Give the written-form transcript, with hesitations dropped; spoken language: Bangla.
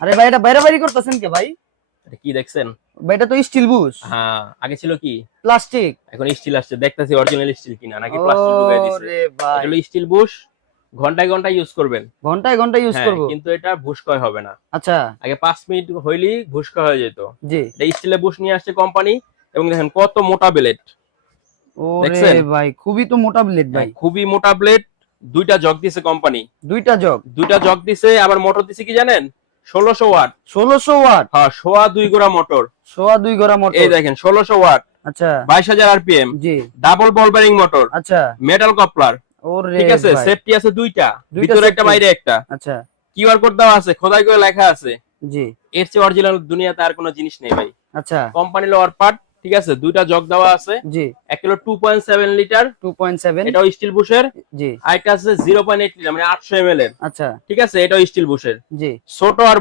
আরে ভাই এটা বাইরে বাইরে করতেছেন কে ভাই? এটা কি দেখছেন? ভাই এটা তো স্টিল বুশ। হ্যাঁ, আগে ছিল কি? প্লাস্টিক। এখন স্টিল আসছে, দেখতেছি অরিজিনাল স্টিল কিনা নাকি প্লাস্টিক ঢুকাই দিছে। ওরে ভাই, এটা হলো স্টিল বুশ, ঘন্টায় ঘন্টায় ইউজ করবেন। ঘন্টায় ঘন্টায় ইউজ হ্যাঁ, করব। কিন্তু এটা ভুসকয় হবে না। আচ্ছা। আগে 5 মিনিট হইলেই ভুসকয় হয়ে যেত। জি। এটা স্টিলের বুশ নিয়ে আসছে কোম্পানি, এবং দেখেন কত মোটা ব্লেড ওরে দেখছেন। ভাই, খুবই তো মোটা ব্লেড ভাই। হ্যাঁ, খুবই মোটা ব্লেড। দুইটা জগ দিছে কোম্পানি, দুইটা জগ। দুইটা জগ দিছে, আবার মোটর দিছে কি জানেন? 1600 ওয়াট। 1600 ওয়াট। হ্যাঁ, সোয়া 2 গোড়া মোটর। সোয়া 2 গড়া মোটর। এই দেখেন 1600 ওয়াট, আচ্ছা। 22000 আরপিএম, জি। ডাবল বল বেয়ারিং মোটর, আচ্ছা। মেটাল কপলার। ওরে ঠিক আছে, ভাই। সেফটি আছে দুইটা, দুইটা ভিতরে একটা safety। বাইরে একটা। আচ্ছা। কিউআর কোড দেওয়া আছে, খোদাই করে লেখা আছে। জি। এর চেয়ে অরিজিনাল দুনিয়াতে আর কোনো জিনিস নেই ভাই। আচ্ছা। কোম্পানি লোয়ার পার্ট, ঠিক আছে, দুইটা জগ দেওয়া আছে। জি। এক কিলো 2.7 লিটার, 2.7। এটাও স্টিল বুশের। জি। আর একটা আছে 0.8 লিটার, মানে 800 ml এর। আচ্ছা। ঠিক আছে, এটাও স্টিল বুশের। জি। ছোট আর